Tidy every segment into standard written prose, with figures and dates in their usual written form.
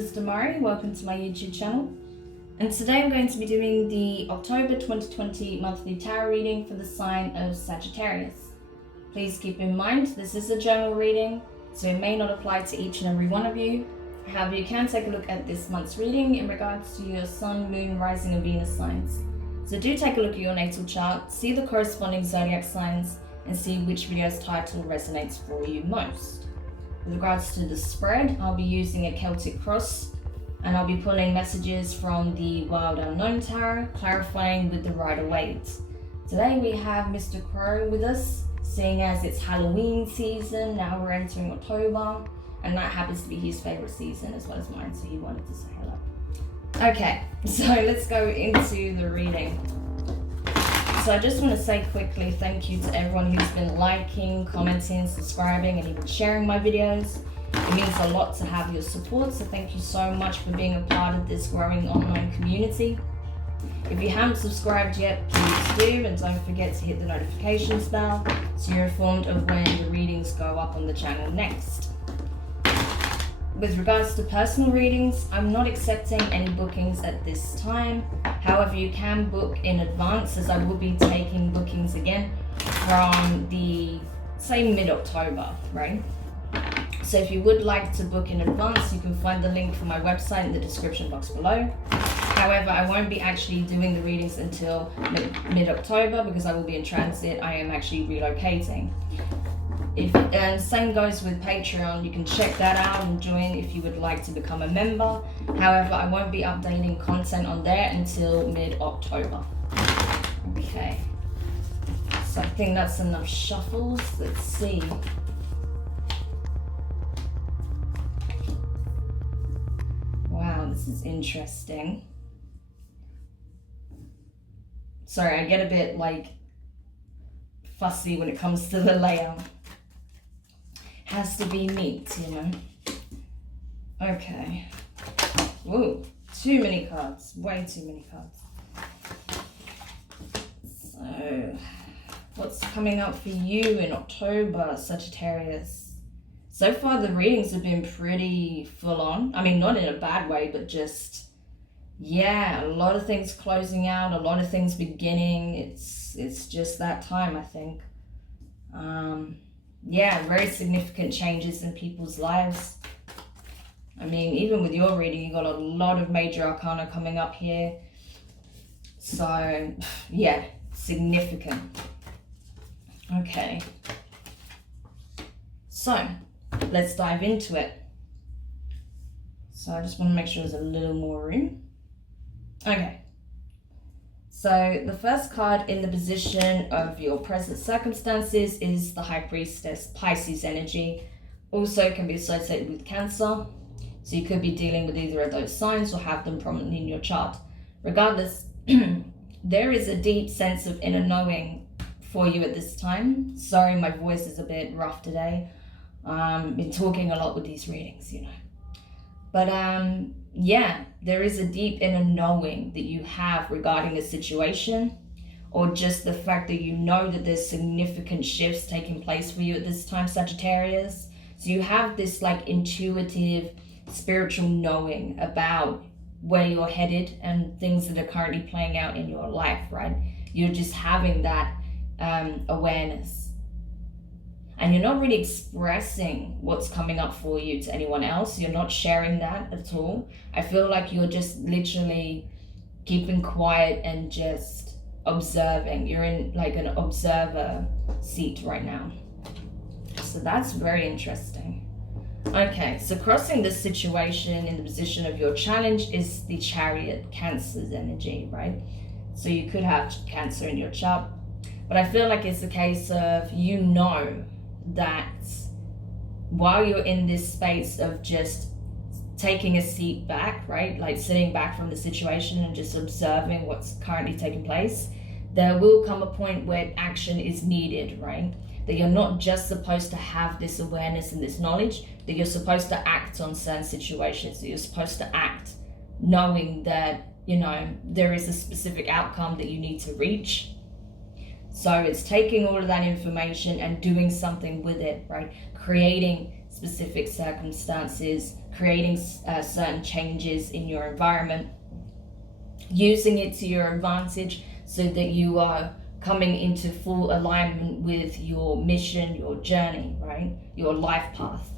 is Demari, welcome to my YouTube channel. And today I'm going to be doing the October 2020 monthly tarot reading for the sign of Sagittarius. Please keep in mind this is a general reading, so it may not apply to each and every one of you. However, you can take a look at this month's reading in regards to your Sun, Moon, Rising and Venus signs. So do take a look at your natal chart, see the corresponding zodiac signs, and see which video's title resonates for you most. With regards to the spread, I'll be using a Celtic cross, and I'll be pulling messages from the Wild Unknown Tarot, clarifying with the Rider-Waite. Today we have Mr. Crow with us, seeing as it's Halloween season, now we're entering October, and that happens to be his favourite season as well as mine, so he wanted to say hello. Okay, so let's go into the reading. So I just want to say quickly thank you to everyone who's been liking, commenting, subscribing and even sharing my videos. It means a lot to have your support, so thank you so much for being a part of this growing online community. If you haven't subscribed yet, please do, and don't forget to hit the notifications bell so you're informed of when the readings go up on the channel next. With regards to personal readings, I'm not accepting any bookings at this time. However, you can book in advance, as I will be taking bookings again from the, say, mid-October, right? So if you would like to book in advance, you can find the link for my website in the description box below. However, I won't be actually doing the readings until mid-October because I will be in transit. I am actually relocating. Same goes with Patreon. You can check that out and join if you would like to become a member. However, I won't be updating content on there until mid-October. Okay, so I think that's enough shuffles. Let's see. Wow, this is interesting. Sorry, I get a bit fussy when it comes to the layout. Has to be neat, you know. Okay. Whoa, too many cards. Way too many cards. So, what's coming up for you in October, Sagittarius? So far, the readings have been pretty full on. I mean, not in a bad way, but just, yeah, a lot of things closing out, a lot of things beginning. It's just that time, I think. Yeah, very significant changes in people's lives. I mean, even with your reading, you got a lot of major arcana coming up here. So, yeah, significant. Okay. So, let's dive into it. So I just want to make sure there's a little more room. Okay. So the first card in the position of your present circumstances is the High Priestess, Pisces energy. Also can be associated with Cancer. So you could be dealing with either of those signs or have them prominently in your chart. Regardless, there is a deep sense of inner knowing for you at this time. Sorry, my voice is a bit rough today. Been talking a lot with these readings, you know. But yeah, there is a deep inner knowing that you have regarding a situation, or just the fact that you know that there's significant shifts taking place for you at this time, Sagittarius. So you have this intuitive, spiritual knowing about where you're headed and things that are currently playing out in your life, right? You're just having that awareness. And you're not really expressing what's coming up for you to anyone else. You're not sharing that at all. I feel like you're just literally keeping quiet and just observing. You're in an observer seat right now. So that's very interesting. Okay, so crossing this situation in the position of your challenge is the Chariot, Cancer's energy, right? So you could have Cancer in your chart. But I feel like it's a case of, you know, that while you're in this space of just taking a seat back, right, sitting back from the situation and just observing what's currently taking place, there will come a point where action is needed, right? That you're not just supposed to have this awareness and this knowledge, that you're supposed to act on certain situations, that you're supposed to act knowing that, you know, there is a specific outcome that you need to reach. So it's taking all of that information and doing something with it, right? Creating specific circumstances, creating certain changes in your environment, using it to your advantage so that you are coming into full alignment with your mission, your journey, right? Your life path.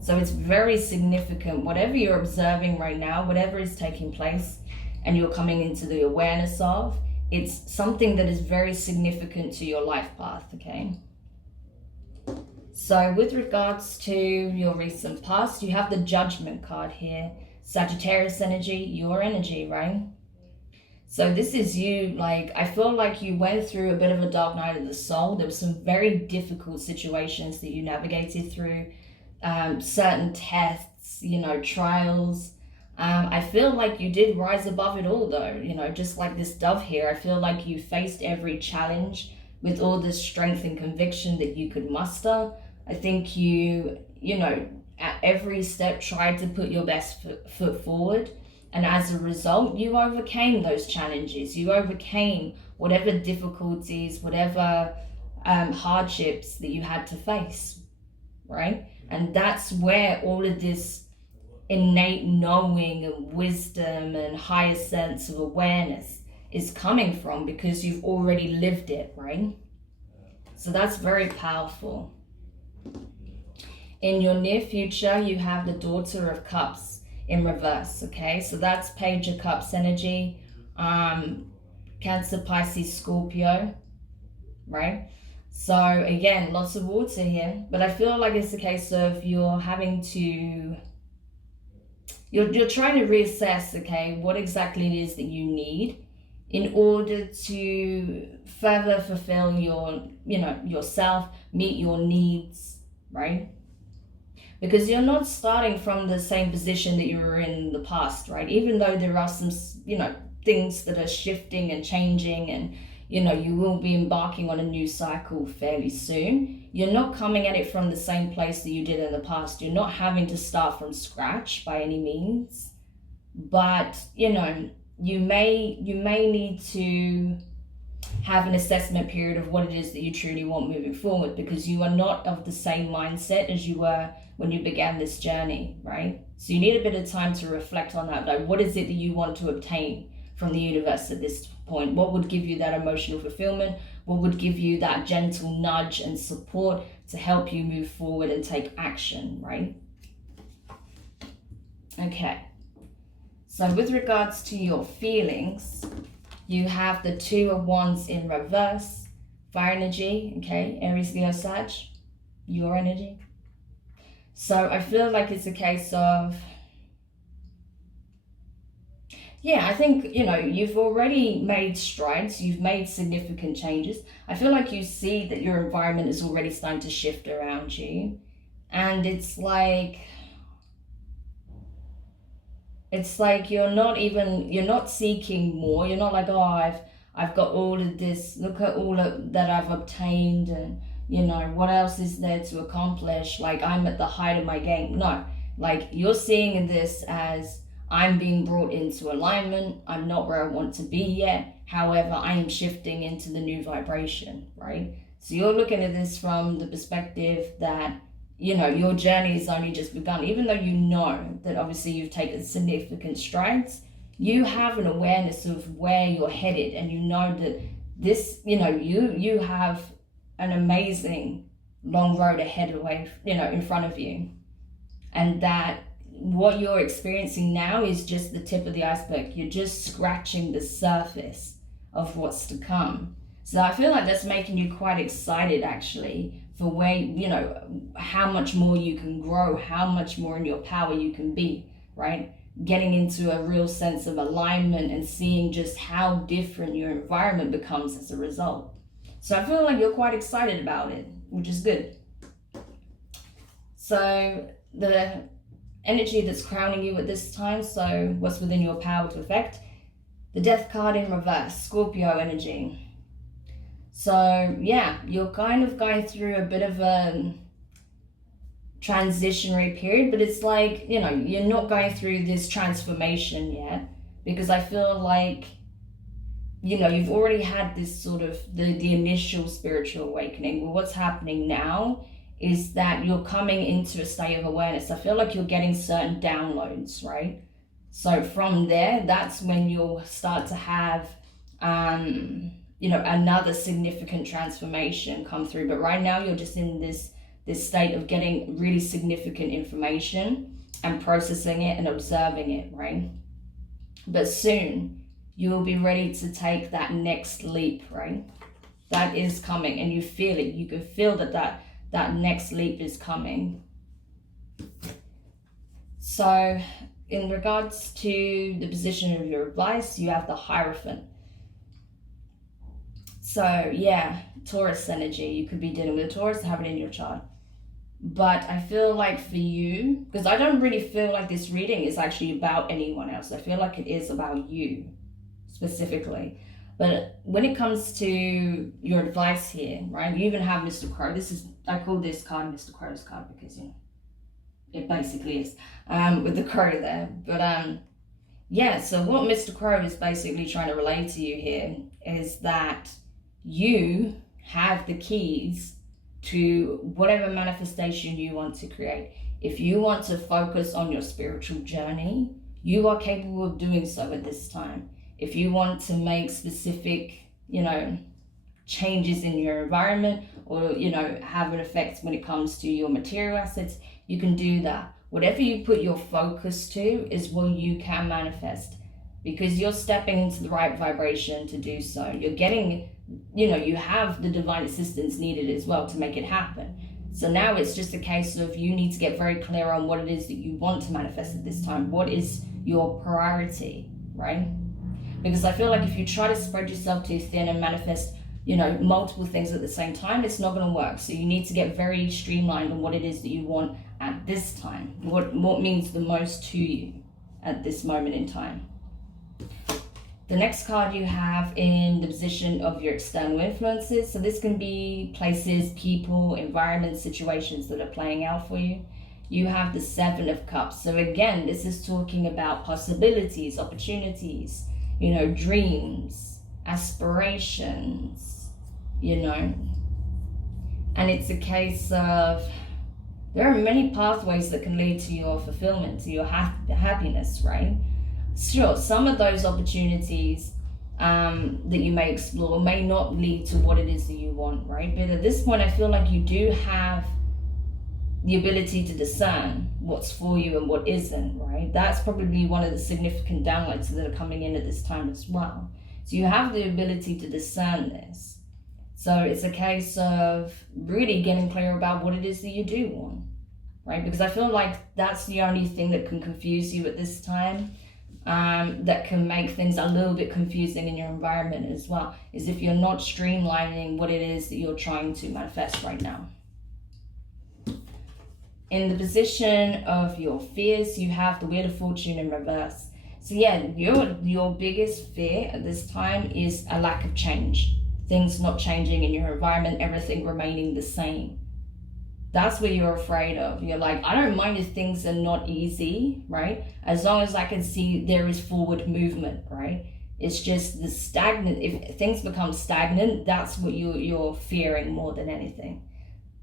So it's very significant. Whatever you're observing right now, whatever is taking place and you're coming into the awareness of, it's something that is very significant to your life path, okay? So with regards to your recent past, you have the Judgment card here. Sagittarius energy, your energy, right? So this is you, like, I feel like you went through a bit of a dark night of the soul. There were some very difficult situations that you navigated through, certain tests, you know, trials. I feel like you did rise above it all though, you know, just like this dove here. I feel like you faced every challenge with all the strength and conviction that you could muster. I think you know, at every step tried to put your best foot forward. And as a result, you overcame those challenges. You overcame whatever difficulties, whatever hardships that you had to face, right? And that's where all of this innate knowing and wisdom and higher sense of awareness is coming from, because you've already lived it, right? So that's very powerful. In your near future, you have the Daughter of Cups in reverse, okay? So that's Page of Cups energy, Cancer, Pisces, Scorpio, right? So again, lots of water here, but I feel like it's a case of you're having to, you're trying to reassess, okay, what exactly it is that you need in order to further fulfill your, you know, yourself, meet your needs, right? Because you're not starting from the same position that you were in the past, right? Even though there are some, you know, things that are shifting and changing, and, you know, you will be embarking on a new cycle fairly soon. You're not coming at it from the same place that you did in the past. You're not having to start from scratch by any means. But, you know, you may need to have an assessment period of what it is that you truly want moving forward, because you are not of the same mindset as you were when you began this journey, right? So you need a bit of time to reflect on that. Like, what is it that you want to obtain from the universe at this point? What would give you that emotional fulfillment? What would give you that gentle nudge and support to help you move forward and take action, right? Okay. So with regards to your feelings, you have the Two of Wands in reverse, fire energy, okay? Aries, Leo, Sag, your energy. So I feel like it's a case of, yeah, I think, you know, you've already made strides. You've made significant changes. I feel like you see that your environment is already starting to shift around you. And it's like you're not seeking more. You're not like, oh, I've got all of this. Look at all that I've obtained, and, you know, what else is there to accomplish? Like, I'm at the height of my game. No, like, you're seeing this as, I'm being brought into alignment. I'm not where I want to be yet. However, I am shifting into the new vibration, right? So you're looking at this from the perspective that, you know, your journey has only just begun. Even though you know that obviously you've taken significant strides, you have an awareness of where you're headed, and you know that this, you know, you have an amazing long road ahead away, you know, in front of you. And that what you're experiencing now is just the tip of the iceberg. You're just scratching the surface of what's to come. So I feel like that's making you quite excited, actually, for where, you know, how much more you can grow, how much more in your power you can be, right? Getting into a real sense of alignment and seeing just how different your environment becomes as a result. So I feel like you're quite excited about it, which is good. So the energy that's crowning you at this time, so what's within your power to affect, the Death card in reverse, Scorpio energy. So yeah, you're kind of going through a bit of a transitionary period, but it's like, you know, you're not going through this transformation yet, because I feel like, you know, you've already had this sort of the initial spiritual awakening. Well, what's happening now is that you're coming into a state of awareness. I feel like you're getting certain downloads, right? So from there, that's when you'll start to have, you know, another significant transformation come through. But right now, you're just in this state of getting really significant information and processing it and observing it, right? But soon, you will be ready to take that next leap, right? That is coming, and you feel it. You can feel that next leap is coming. So in regards to the position of your advice, you have the Hierophant. So yeah, Taurus energy. You could be dealing with a Taurus, have it in your chart. But I feel like for you, because I don't really feel like this reading is actually about anyone else. I feel like it is about you specifically. But when it comes to your advice here, right, you even have Mr. Crow. I call this card Mr. Crow's card because, you know, it basically is, with the crow there. But yeah, so what Mr. Crow is basically trying to relay to you here is that you have the keys to whatever manifestation you want to create. If you want to focus on your spiritual journey, you are capable of doing so at this time. If you want to make specific, you know, changes in your environment, or, you know, have an effect when it comes to your material assets, you can do that. Whatever you put your focus to is what you can manifest, because you're stepping into the right vibration to do so. You're getting, you know, you have the divine assistance needed as well to make it happen. So now it's just a case of you need to get very clear on what it is that you want to manifest at this time. What is your priority, right? Because I feel like if you try to spread yourself too thin and manifest, you know, multiple things at the same time, it's not going to work. So you need to get very streamlined on what it is that you want at this time. What means the most to you at this moment in time. The next card you have in the position of your external influences. So this can be places, people, environments, situations that are playing out for you. You have the Seven of Cups. So again, this is talking about possibilities, opportunities, you know, dreams, aspirations, you know. And it's a case of, there are many pathways that can lead to your fulfillment, to your happiness, right? Sure, some of those opportunities that you may explore may not lead to what it is that you want, right? But at this point, I feel like you do have the ability to discern what's for you and what isn't, right? That's probably one of the significant downloads that are coming in at this time as well. So you have the ability to discern this. So it's a case of really getting clear about what it is that you do want, right? Because I feel like that's the only thing that can confuse you at this time, that can make things a little bit confusing in your environment as well, is if you're not streamlining what it is that you're trying to manifest right now. In the position of your fears, you have the Wheel of Fortune in reverse. So yeah, your biggest fear at this time is a lack of change. Things not changing in your environment, everything remaining the same. That's what you're afraid of. You're like, I don't mind if things are not easy, right? As long as I can see there is forward movement, right? It's just the stagnant, if things become stagnant, that's what you're fearing more than anything.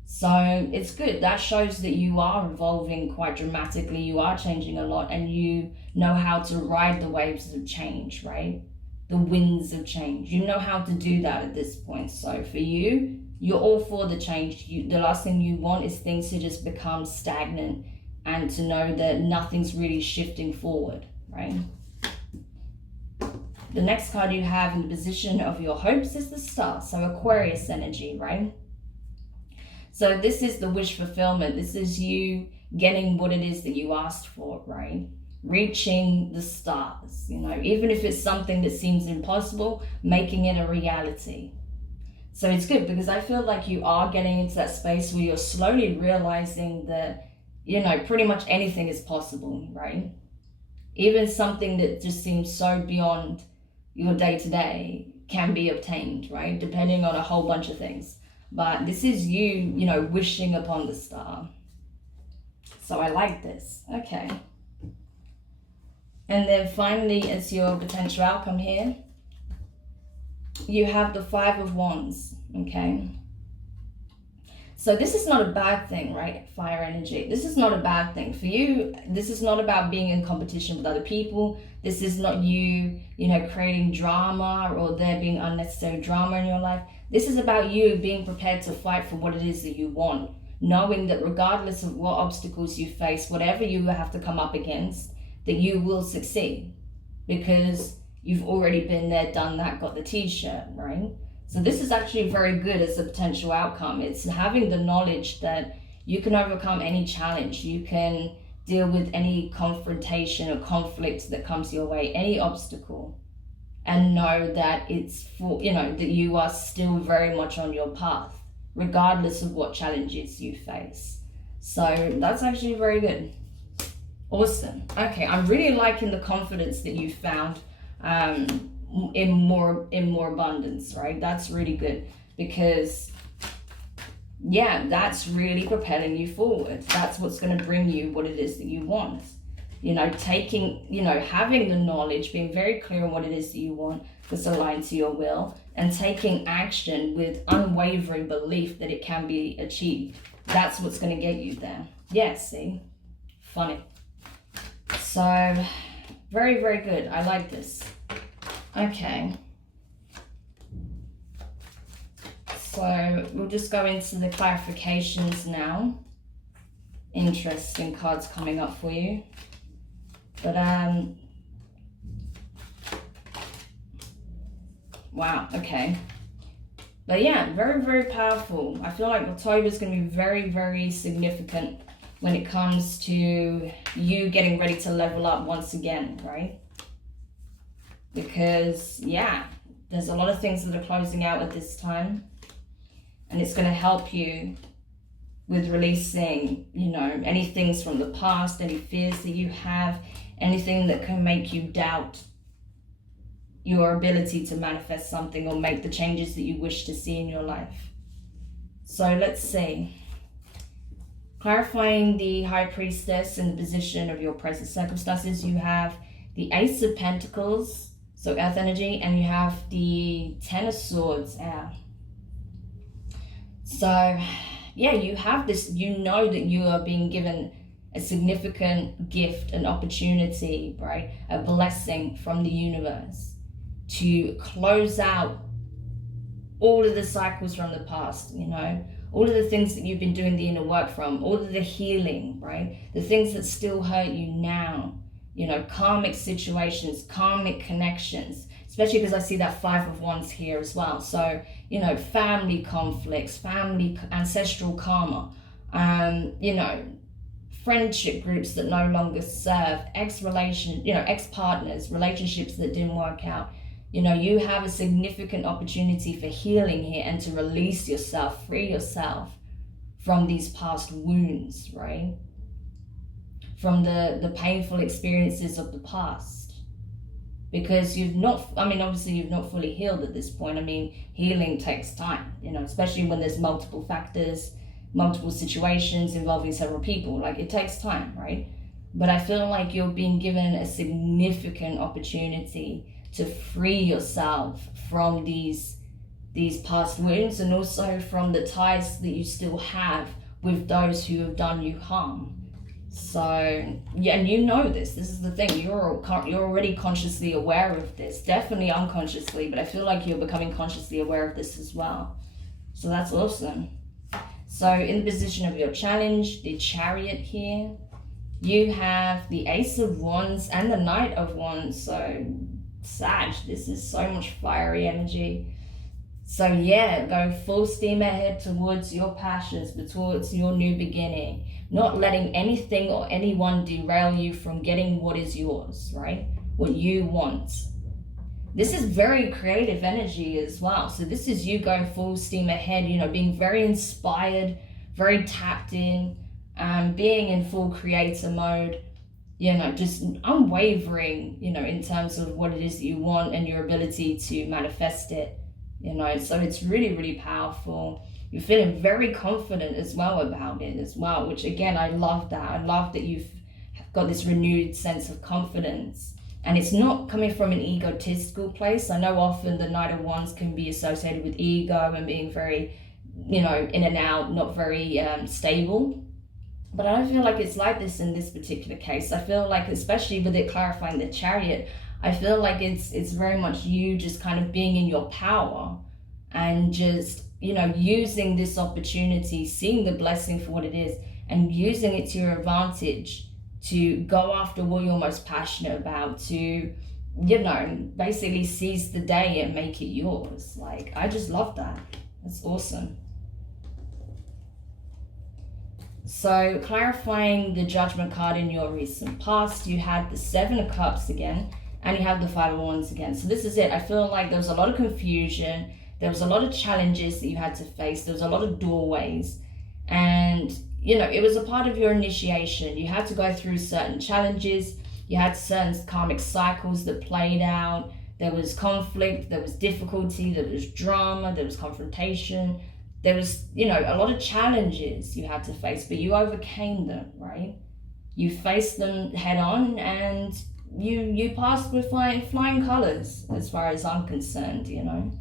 So it's good. That shows that you are evolving quite dramatically. You are changing a lot, and you know how to ride the waves of change, right? The winds of change. You know how to do that at this point. So for you, you're all for the change. The last thing you want is things to just become stagnant and to know that nothing's really shifting forward, right? The next card you have in the position of your hopes is the Star. So Aquarius energy, right? So this is the wish fulfillment. This is you getting what it is that you asked for, right? Reaching the stars, you know, even if it's something that seems impossible, making it a reality. So it's good because I feel like you are getting into that space where you're slowly realizing that, you know, pretty much anything is possible, right? Even something that just seems so beyond your day-to-day can be obtained, right? Depending on a whole bunch of things. But this is you, you know, wishing upon the star. So I like this. Okay. And then finally, as your potential outcome here, you have the Five of Wands, okay? So this is not a bad thing, right? Fire energy. This is not a bad thing. For you, this is not about being in competition with other people. This is not you, creating drama or there being unnecessary drama in your life. This is about you being prepared to fight for what it is that you want, knowing that regardless of what obstacles you face, whatever you have to come up against, that you will succeed because you've already been there, done that, got the t-shirt, right? So this is actually very good as a potential outcome. It's having the knowledge that you can overcome any challenge. You can deal with any confrontation or conflict that comes your way, any obstacle, and know that it's for, that you are still very much on your path, regardless of what challenges you face. So that's actually very good. Awesome. Okay, I'm really liking the confidence that you found in more abundance, right? That's really good because that's really propelling you forward. That's what's going to bring you what it is that you want. Having the knowledge, being very clear on what it is that you want that's aligned to your will, and taking action with unwavering belief that it can be achieved. That's what's going to get you there. Yeah, see? Funny. So, very, very good. I like this. Okay. So, we'll just go into the clarifications now. Interesting cards coming up for you. But, wow, okay. But yeah, very, very powerful. I feel like October is going to be very, very significant when it comes to you getting ready to level up once again, right? Because, there's a lot of things that are closing out at this time. And it's going to help you with releasing, any things from the past, any fears that you have, anything that can make you doubt your ability to manifest something or make the changes that you wish to see in your life. So let's see. Clarifying the High Priestess in the position of your present circumstances, you have the Ace of Pentacles, so earth energy, and you have the Ten of Swords, air. So, you have this, that you are being given a significant gift, an opportunity, right? A blessing from the universe to close out all of the cycles from the past, all of the things that you've been doing the inner work from, all of the healing, right? The things that still hurt you now, karmic situations, karmic connections, especially because I see that Five of Wands here as well. So, family conflicts, family ancestral karma, friendship groups that no longer serve, ex-partners, relationships that didn't work out. You have a significant opportunity for healing here and to release yourself, free yourself from these past wounds, right? From the painful experiences of the past. Because obviously you've not fully healed at this point. Healing takes time, especially when there's multiple factors, multiple situations involving several people. It takes time, right? But I feel like you're being given a significant opportunity to free yourself from these past wounds, and also from the ties that you still have with those who have done you harm. So, and this is the thing, you're already consciously aware of this, definitely unconsciously, but I feel like you're becoming consciously aware of this as well. So that's awesome. So in the position of your challenge, the Chariot here, you have the Ace of Wands and the Knight of Wands. So Sag, this is so much fiery energy. So going full steam ahead towards your passions, but towards your new beginning. Not letting anything or anyone derail you from getting what is yours, right? What you want. This is very creative energy as well. So this is you going full steam ahead, being very inspired, very tapped in, being in full creator mode, just unwavering, in terms of what it is that you want and your ability to manifest it, so it's really, really powerful. You're feeling very confident as well about it as well, which again, I love that. I love that you've got this renewed sense of confidence, and it's not coming from an egotistical place. I know often the Knight of Wands can be associated with ego and being very, you know, in and out, not very stable. But I don't feel like it's like this in this particular case. I feel like, especially with it clarifying the Chariot, I feel like it's very much you just kind of being in your power and just, you know, using this opportunity, seeing the blessing for what it is and using it to your advantage to go after what you're most passionate about, to, you know, basically seize the day and make it yours. Like, I just love that. That's awesome. So clarifying the Judgment card in your recent past, you had the Seven of Cups again, and you have the Five of Wands again. So this is it. I feel like there was a lot of confusion. There was a lot of challenges that you had to face. There was a lot of doorways. And, you know, it was a part of your initiation. You had to go through certain challenges. You had certain karmic cycles that played out. There was conflict. There was difficulty. There was drama. There was confrontation. There was, you know, a lot of challenges you had to face, but you overcame them, right? You faced them head on, and you passed with flying colors, as far as I'm concerned, you know?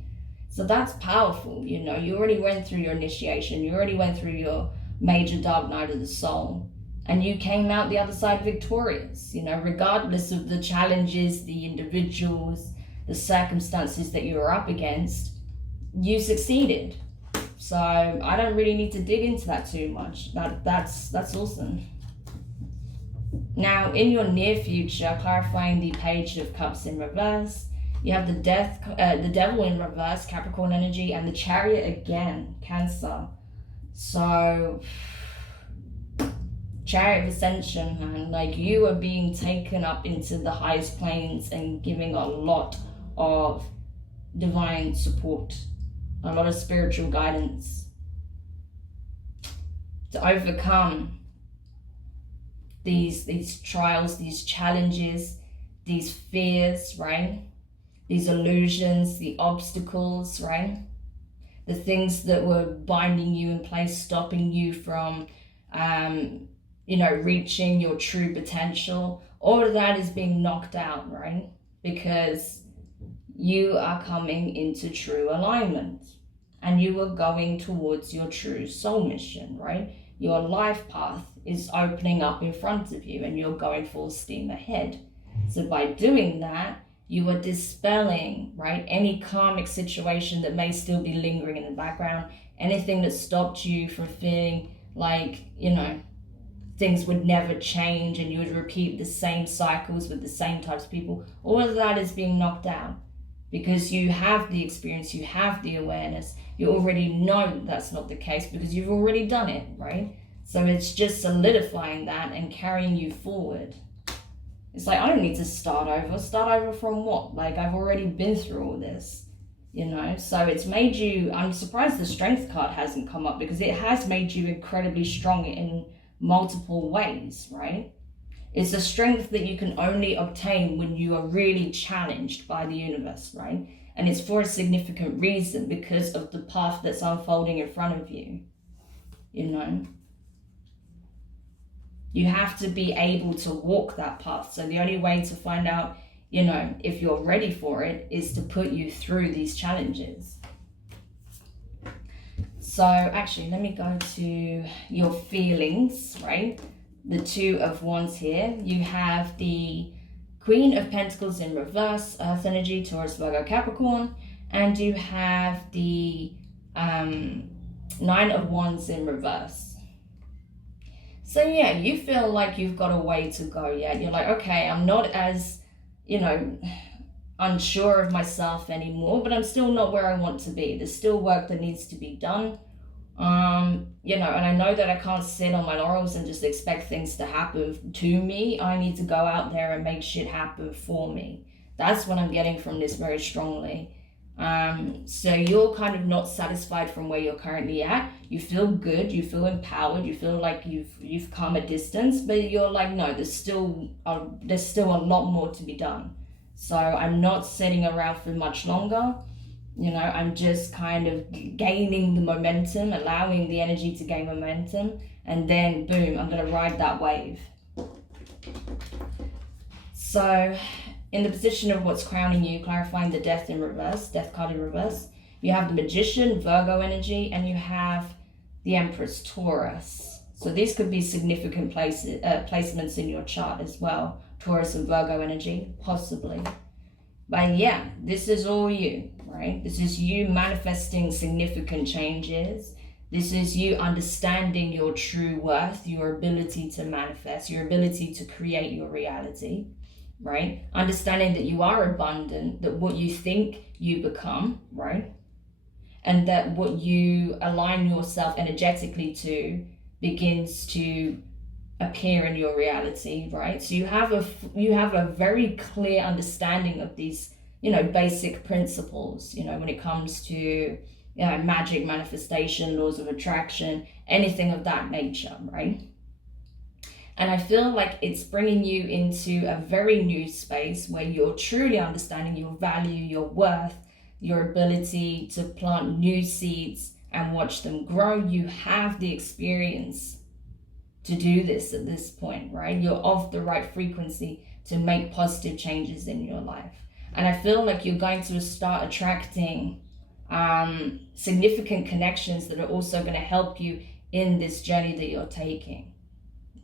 So that's powerful, you know? You already went through your initiation. You already went through your major dark night of the soul, and you came out the other side victorious, you know, regardless of the challenges, the individuals, the circumstances that you were up against, you succeeded. So I don't really need to dig into that too much. That's awesome. Now, in your near future, clarifying the Page of Cups in reverse, you have the Devil in reverse, Capricorn energy, and the Chariot again, Cancer. So, Chariot of Ascension, man. Like, you are being taken up into the highest planes and giving a lot of divine support, a lot of spiritual guidance to overcome these trials, these challenges, these fears, right? These illusions, the obstacles, right? The things that were binding you in place, stopping you from, you know, reaching your true potential. All of that is being knocked out, right? Because you are coming into true alignment and you are going towards your true soul mission, right? Your life path is opening up in front of you and you're going full steam ahead. So by doing that, you are dispelling, right, any karmic situation that may still be lingering in the background, anything that stopped you from feeling like, you know, things would never change and you would repeat the same cycles with the same types of people. All of that is being knocked out because you have the experience, you have the awareness, you already know that's not the case because you've already done it, right? So it's just solidifying that and carrying you forward. It's like, I don't need to start over. Start over from what? Like, I've already been through all this, you know? So it's made you, I'm surprised the Strength card hasn't come up because it has made you incredibly strong in multiple ways, right? It's a strength that you can only obtain when you are really challenged by the universe, right? And it's for a significant reason because of the path that's unfolding in front of you, you know? You have to be able to walk that path. So the only way to find out, you know, if you're ready for it is to put you through these challenges. So actually, let me go to your feelings, right? The Two of Wands here. You have the Queen of Pentacles in reverse, Earth energy, Taurus, Virgo, Capricorn. And you have the Nine of Wands in reverse. So yeah, you feel like you've got a way to go yet. You're like, okay, I'm not as, you know, unsure of myself anymore, but I'm still not where I want to be. There's still work that needs to be done. You know, and I know that I can't sit on my laurels and just expect things to happen to me. I need to go out there and make shit happen for me. That's what I'm getting from this very strongly. So you're kind of not satisfied from where you're currently at. You feel good, you feel empowered, you feel like you've come a distance, but you're like, no, there's still a lot more to be done. So I'm not sitting around for much longer. You know, I'm just kind of gaining the momentum, allowing the energy to gain momentum, and then boom, I'm going to ride that wave. So in the position of what's crowning you, clarifying the Death in reverse, Death card in reverse, You have the Magician, Virgo energy, and you have the Empress, Taurus. So these could be significant placements in your chart as well. Taurus and Virgo energy, possibly. But yeah, this is all you, right? This is you manifesting significant changes. This is you understanding your true worth, your ability to manifest, your ability to create your reality, right? Understanding that you are abundant, that what you think you become, right? And that what you align yourself energetically to begins to appear in your reality, right? So you have a very clear understanding of these, basic principles, when it comes to magic, manifestation, laws of attraction, anything of that nature, right? And I feel like it's bringing you into a very new space where you're truly understanding your value, your worth, your ability to plant new seeds and watch them grow. You have the experience to do this at this point, right? You're of the right frequency to make positive changes in your life. And I feel like you're going to start attracting significant connections that are also going to help you in this journey that you're taking,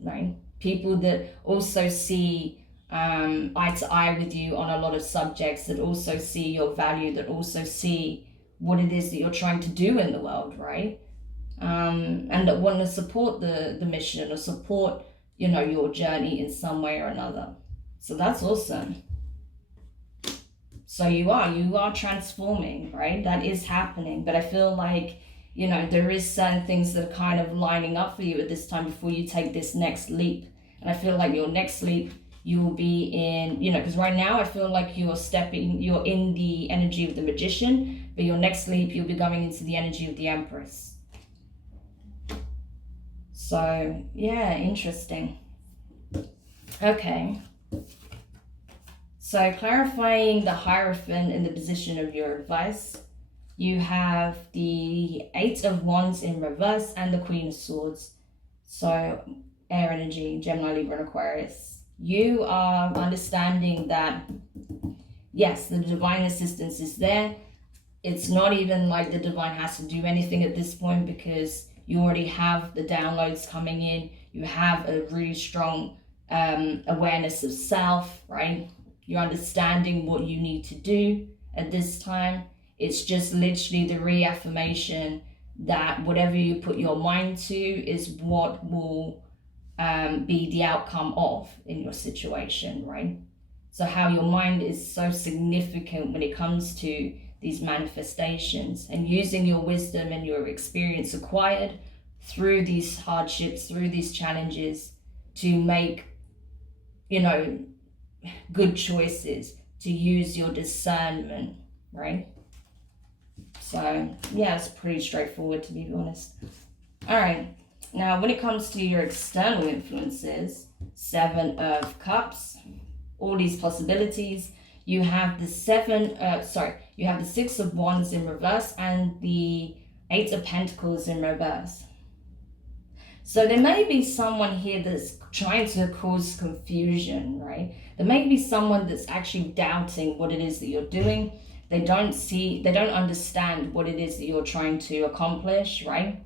right? People that also see eye to eye with you on a lot of subjects, that also see your value, that also see what it is that you're trying to do in the world, right? And that want to support the mission or support, your journey in some way or another. So that's awesome. So you are transforming, right? That is happening. But I feel like, there is certain things that are kind of lining up for you at this time before you take this next leap. And I feel like your next leap, you will be in, because right now I feel like you're in the energy of the Magician, but your next leap, you'll be going into the energy of the Empress. So, yeah, interesting. Okay. So clarifying the Hierophant in the position of your advice, you have the Eight of Wands in reverse and the Queen of Swords. So air energy, Gemini, Libra, and Aquarius. You are understanding that, yes, the divine assistance is there. It's not even like the divine has to do anything at this point, because you already have the downloads coming in. You have a really strong awareness of self, right? You're understanding what you need to do at this time. It's just literally the reaffirmation that whatever you put your mind to is what will be the outcome of in your situation, right? So how your mind is so significant when it comes to these manifestations, and using your wisdom and your experience acquired through these hardships, through these challenges, to make, good choices, to use your discernment, right? So yeah, it's pretty straightforward, to be honest. All right, now when it comes to your external influences, Seven of Cups, all these possibilities, you have the you have the Six of Wands in reverse and the Eight of Pentacles in reverse. So there may be someone here that's trying to cause confusion, right? There may be someone that's actually doubting what it is that you're doing. They don't understand what it is that you're trying to accomplish, right?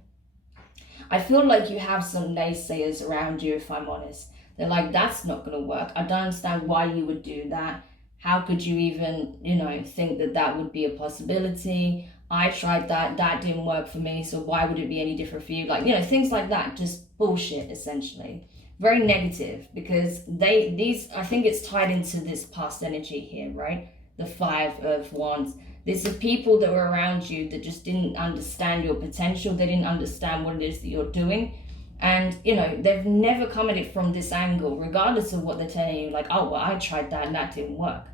I feel like you have some naysayers around you, if I'm honest. They're like, that's not going to work. I don't understand why you would do that. How could you even, think that that would be a possibility? I tried that didn't work for me, so why would it be any different for you? Like, things like that, just bullshit, essentially. Very negative, because I think it's tied into this past energy here, right? The Five of Wands. These are people that were around you that just didn't understand your potential. They didn't understand what it is that you're doing. And, they've never come at it from this angle, regardless of what they're telling you. Like, oh, well, I tried that and that didn't work.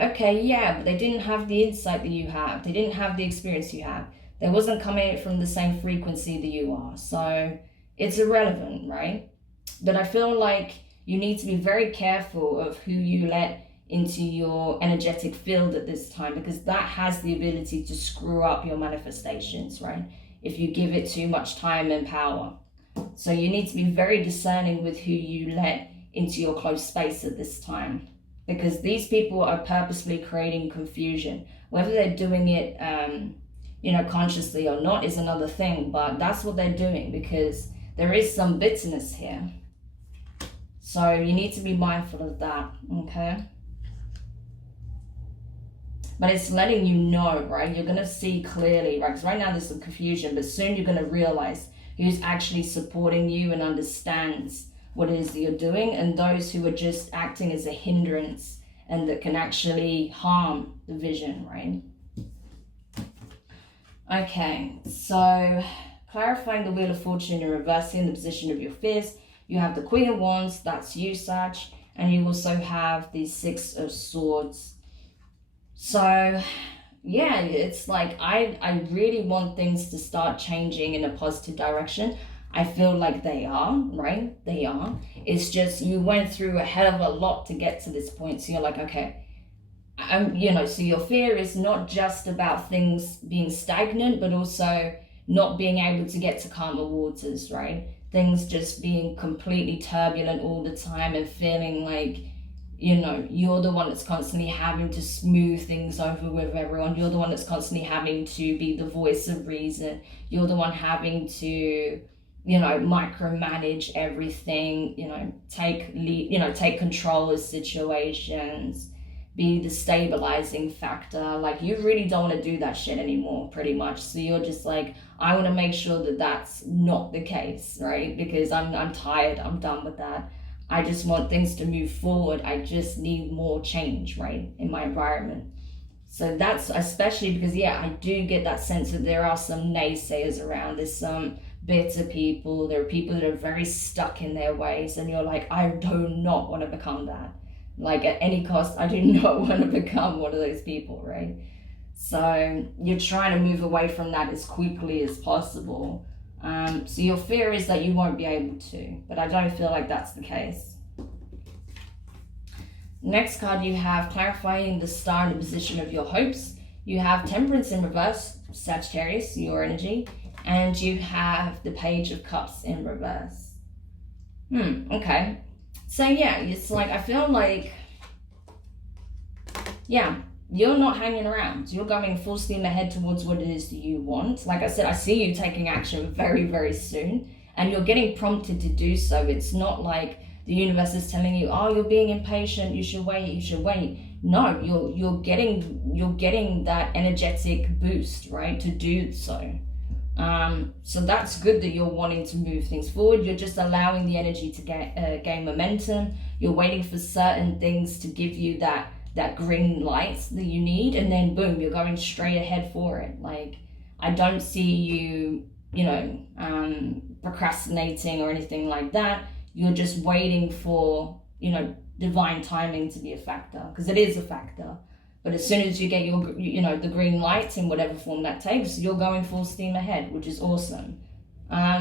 Okay, yeah, but they didn't have the insight that you have. They didn't have the experience you have. They wasn't coming at it from the same frequency that you are. So it's irrelevant, right? But I feel like you need to be very careful of who you let into your energetic field at this time, because that has the ability to screw up your manifestations, right? If you give it too much time and power. So you need to be very discerning with who you let into your close space at this time, because these people are purposely creating confusion, whether they're doing it you know, consciously or not is another thing, but that's what they're doing, because there is some bitterness here. So you need to be mindful of that, okay? But it's letting you know, right? You're going to see clearly, right? Because right now there's some confusion, but soon you're going to realize who's actually supporting you and understands what it is that you're doing, and those who are just acting as a hindrance and that can actually harm the vision, right? Okay, so clarifying the Wheel of Fortune and reversing the position of your fears. You have the Queen of Wands, that's you, Sag, and you also have the Six of Swords. So yeah, it's like I really want things to start changing in a positive direction. I feel like they are, right? They are. It's just you went through a hell of a lot to get to this point. So you're like, okay, you know, so your fear is not just about things being stagnant, but also not being able to get to calmer waters, right? Things just being completely turbulent all the time and feeling like, you know, you're the one that's constantly having to smooth things over with everyone. You're the one that's constantly having to be the voice of reason. You're the one having to, you know, micromanage everything, you know, take control of situations, be the stabilizing factor. Like, you really don't want to do that shit anymore, pretty much. So you're just like, I want to make sure that that's not the case, right? Because I'm tired. I'm done with that. I just want things to move forward. I just need more change, right, in my environment. So that's especially because, yeah, I do get that sense that there are some naysayers around. There's some bitter people. There are people that are very stuck in their ways. And you're like, I do not want to become that. Like, at any cost, I do not want to become one of those people, right? So you're trying to move away from that as quickly as possible. So your fear is that you won't be able to, but I don't feel like that's the case. Next card, you have clarifying the star in the position of your hopes. You have Temperance in reverse, Sagittarius, your energy, and you have the Page of Cups in reverse. Okay. So yeah, it's like, I feel like, yeah, you're not hanging around. You're going full steam ahead towards what it is that you want. Like I said, I see you taking action very, very soon, and you're getting prompted to do so. It's not like the universe is telling you, oh, you're being impatient, you should wait, you should wait. No, you're getting that energetic boost, right, to do so. So that's good that you're wanting to move things forward. You're just allowing the energy to gain momentum. You're waiting for certain things to give you that green light that you need, and then boom, you're going straight ahead for it. Like, I don't see you, you know, procrastinating or anything like that. You're just waiting for, you know, divine timing to be a factor, because it is a factor. But as soon as you get your, you know, the green light in whatever form that takes, you're going full steam ahead, which is awesome.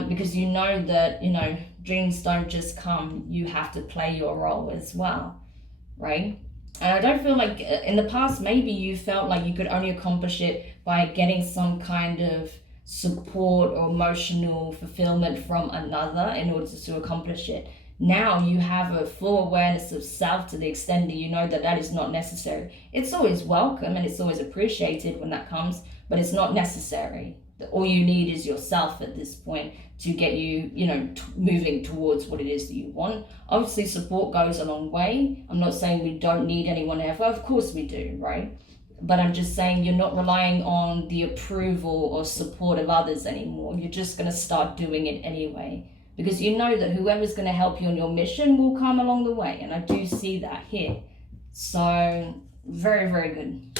Because you know that, you know, dreams don't just come, you have to play your role as well, right? And I don't feel like in the past, maybe you felt like you could only accomplish it by getting some kind of support or emotional fulfillment from another in order to accomplish it. Now you have a full awareness of self to the extent that you know that that is not necessary. It's always welcome and it's always appreciated when that comes, but it's not necessary. All you need is yourself at this point to get you, you know, moving towards what it is that you want. Obviously, support goes a long way. I'm not saying we don't need anyone ever. Of course we do, right? But I'm just saying you're not relying on the approval or support of others anymore. You're just going to start doing it anyway, because you know that whoever's going to help you on your mission will come along the way. And I do see that here. So very, very good.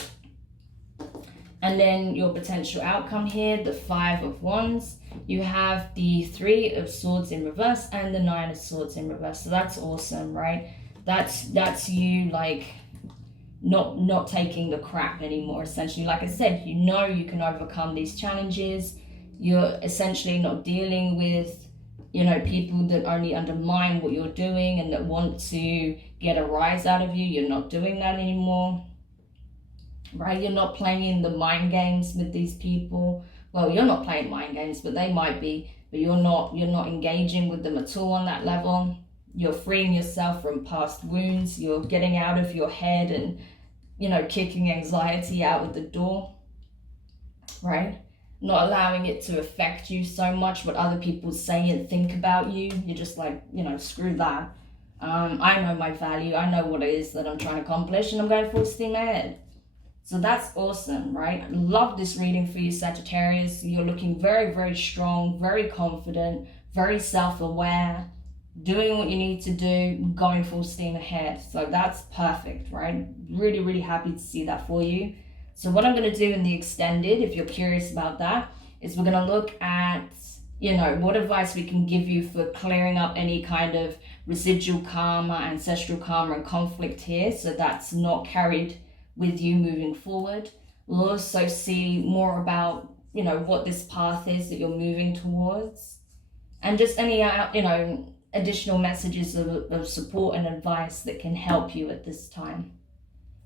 And then your potential outcome here, the 5 of Wands. You have the 3 of Swords in reverse and the 9 of Swords in reverse. So that's awesome, right? That's you, like, not taking the crap anymore, essentially. Like I said, you know you can overcome these challenges. You're essentially not dealing with, you know, people that only undermine what you're doing and that want to get a rise out of you. You're not doing that anymore. Right? You're not playing the mind games with these people. Well, you're not playing mind games, but they might be. But you're not engaging with them at all on that level. You're freeing yourself from past wounds. You're getting out of your head and, you know, kicking anxiety out of the door. Right? not allowing it to affect you so much, what other people say and think about you. You're just like, screw that. I know my value. I know what it is that I'm trying to accomplish, and I'm going full steam ahead. So that's awesome, right? I love this reading for you, Sagittarius. You're looking very, very strong, very confident, very self-aware, doing what you need to do, going full steam ahead. So that's perfect, right? Really, really happy to see that for you. So what I'm going to do in the extended, if you're curious about that, is we're going to look at, what advice we can give you for clearing up any kind of residual karma, ancestral karma, and conflict here, so that's not carried with you moving forward. We'll also see more about, what this path is that you're moving towards, and just any, additional messages of support and advice that can help you at this time.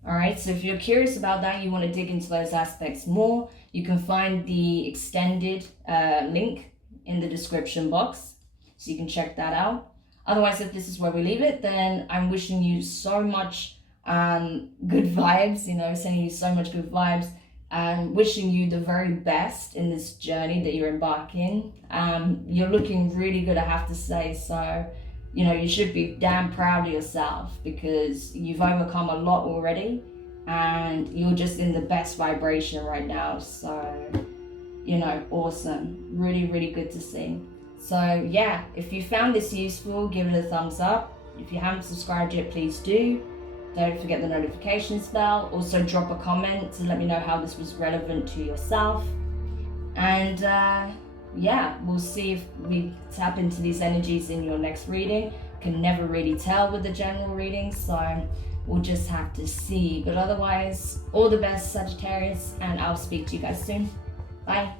All right, so if you're curious about that, you want to dig into those aspects more, you can find the extended link in the description box, so you can check that out. Otherwise, if this is where we leave it, then I'm wishing you so much good vibes, sending you so much good vibes, and wishing you the very best in this journey that you're embarking. You're looking really good, I have to say. So, you should be damn proud of yourself, because you've overcome a lot already, and you're just in the best vibration right now. So, awesome. Really, really good to see. So yeah, if you found this useful, give it a thumbs up. If you haven't subscribed yet, please do. Don't forget the notifications bell. Also drop a comment to let me know how this was relevant to yourself. And yeah, we'll see if we tap into these energies in your next reading. Can never really tell with the general reading, so we'll just have to see. But otherwise, all the best, Sagittarius, and I'll speak to you guys soon. Bye.